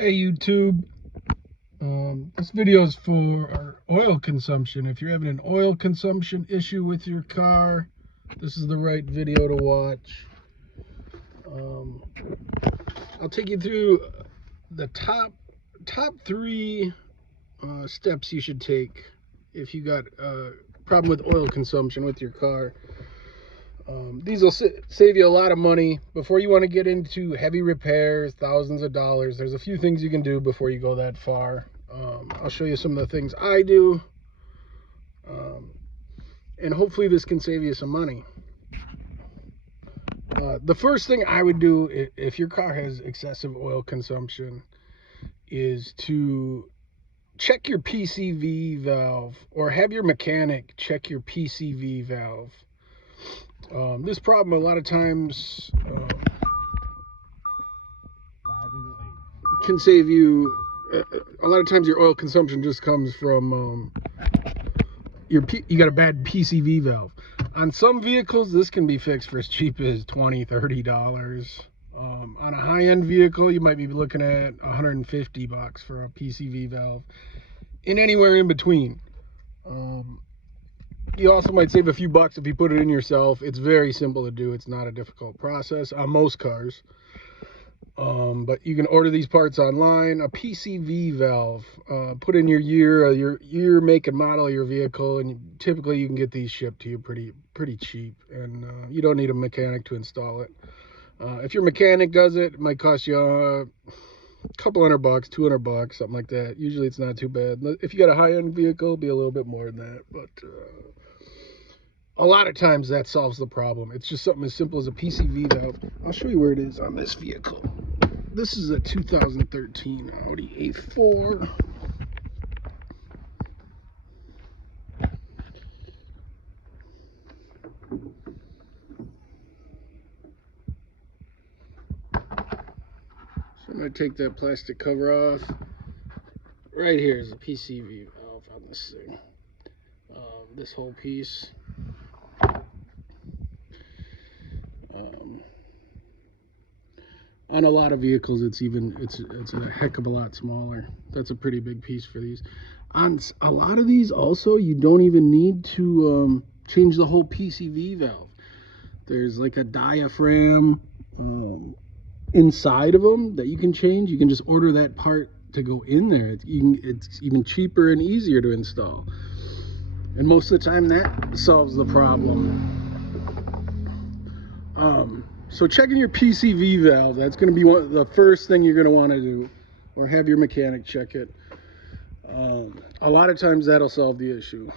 Hey YouTube, this video is for our oil consumption. If you're having an oil consumption issue with your car, this is the right video to watch. I'll take you through the top three steps you should take if you got a problem with oil consumption with your car. These will save you a lot of money. Before you want to get into heavy repairs, thousands of dollars, there's a few things you can do before you go that far. I'll show you some of the things I do, and hopefully this can save you some money. The first thing I would do if your car has excessive oil consumption is to check your PCV valve, or have your mechanic check your PCV valve. This problem a lot of times can save you. A lot of times your oil consumption just comes from you got a bad PCV valve. On some vehicles this can be fixed for as cheap as $20–$30. On a high-end vehicle you might be looking at $150 for a PCV valve, and anywhere in between. You also might save a few bucks if you put it in yourself. It's very simple to do. It's not a difficult process on most cars. But you can order these parts online. A PCV valve, put in your year, make and model of your vehicle, and typically you can get these shipped to you pretty cheap, and you don't need a mechanic to install it. If your mechanic does it, it might cost you a couple $100, $200, something like that. Usually it's not too bad. If you got a high-end vehicle, it'll be a little bit more than that, but a lot of times that solves the problem. It's just something as simple as a PCV valve. I'll show you where it is on this vehicle. This is a 2013 Audi A4. So I'm going to take that plastic cover off. Right here is a PCV valve on this thing. This whole piece. On a lot of vehicles it's a heck of a lot smaller. That's a pretty big piece for these. On a lot of these also, you don't even need to change the whole PCV valve. There's like a diaphragm inside of them that you can change. You can just order that part to go in there. It's even cheaper and easier to install, and most of the time that solves the problem. So checking your PCV valve, that's going to be the first thing you're going to want to do, or have your mechanic check it. A lot of times that'll solve the issue.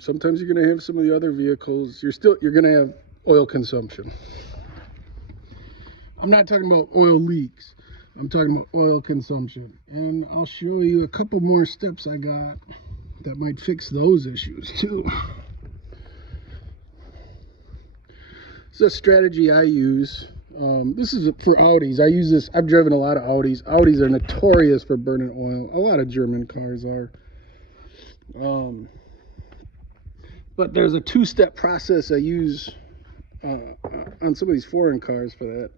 Sometimes you're going to have some of the other vehicles, you're going to have oil consumption. I'm not talking about oil leaks. I'm talking about oil consumption. And I'll show you a couple more steps I got that might fix those issues too. This is a strategy I use. This is for Audis. I use this. I've driven a lot of Audis. Audis are notorious for burning oil. A lot of German cars are. But there's a two-step process I use on some of these foreign cars for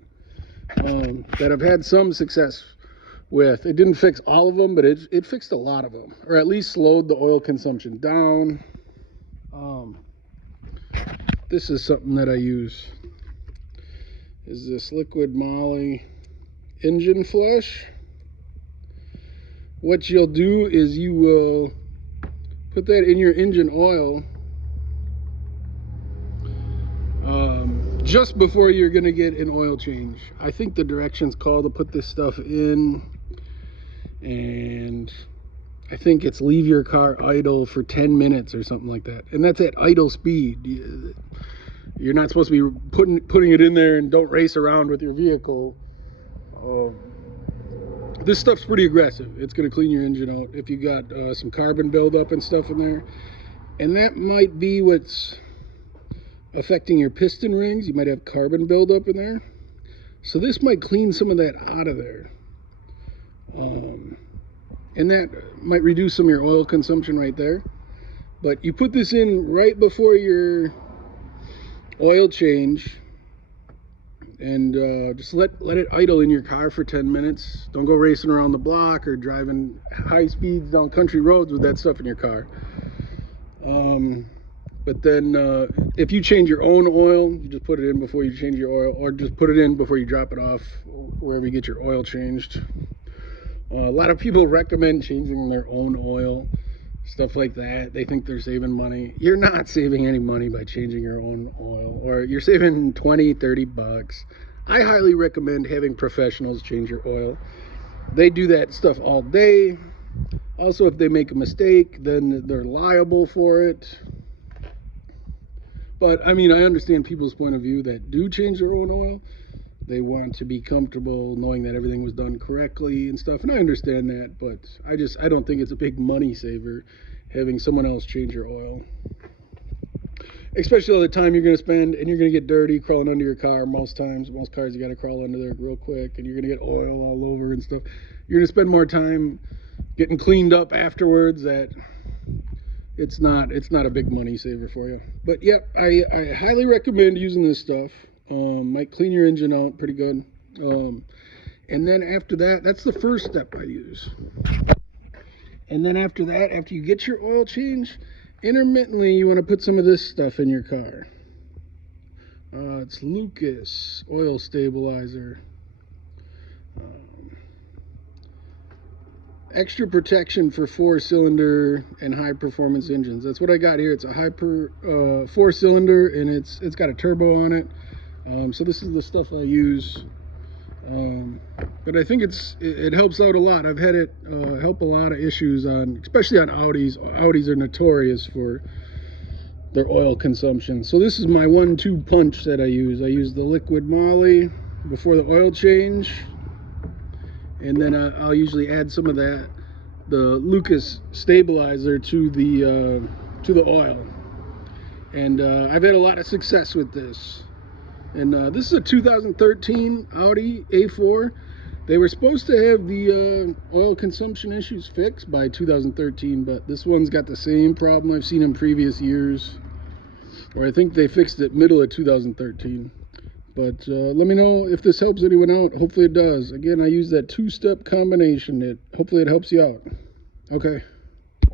that I've had some success with. It didn't fix all of them, but it fixed a lot of them, or at least slowed the oil consumption down. This is something that I use. Is this liquid moly engine flush. What you'll do is you will put that in your engine oil just before you're going to get an oil change. I think the directions call to put this stuff in, and I think it's leave your car idle for 10 minutes or something like that, and that's at idle speed. You're not supposed to be putting it in there, and don't race around with your vehicle. This stuff's pretty aggressive. It's going to clean your engine out if you got some carbon buildup and stuff in there, and that might be what's affecting your piston rings. You might have carbon buildup in there, so this might clean some of that out of there, and that might reduce some of your oil consumption right there. But you put this in right before your oil change, and just let it idle in your car for 10 minutes. Don't go racing around the block or driving high speeds down country roads with that stuff in your car. But then if you change your own oil, you just put it in before you change your oil, or just put it in before you drop it off wherever you get your oil changed. A lot of people recommend changing their own oil, stuff like that. They think they're saving money. You're not saving any money by changing your own oil, or you're saving 20, 30 bucks. I highly recommend having professionals change your oil. They do that stuff all day. Also, if they make a mistake, then they're liable for it. But I mean, I understand people's point of view that do change their own oil. They want to be comfortable knowing that everything was done correctly and stuff, and I understand that, but I don't think it's a big money saver having someone else change your oil. Especially all the time you're going to spend, and you're going to get dirty crawling under your car. Most cars you got to crawl under there real quick, and you're going to get oil all over and stuff. You're going to spend more time getting cleaned up afterwards. That it's not a big money saver for you. But yeah, I highly recommend using this stuff. Might clean your engine out pretty good. And then after that, that's the first step I use. And then after that, after you get your oil change, intermittently you want to put some of this stuff in your car. It's Lucas oil stabilizer. Extra protection for 4-cylinder and high-performance engines. That's what I got here. It's a 4-cylinder, and it's got a turbo on it. So this is the stuff I use. But I think it helps out a lot. I've had it help a lot of issues especially on Audis. Audis are notorious for their oil consumption. So this is my 1-2 punch that I use. I use the liquid moly before the oil change. And then I'll usually add some of the Lucas stabilizer to the oil. And I've had a lot of success with this. And this is a 2013 Audi A4. They were supposed to have the oil consumption issues fixed by 2013, but this one's got the same problem I've seen in previous years. Or I think they fixed it middle of 2013. But let me know if this helps anyone out. Hopefully it does. Again, I use that 2-step combination. Hopefully it helps you out. Okay.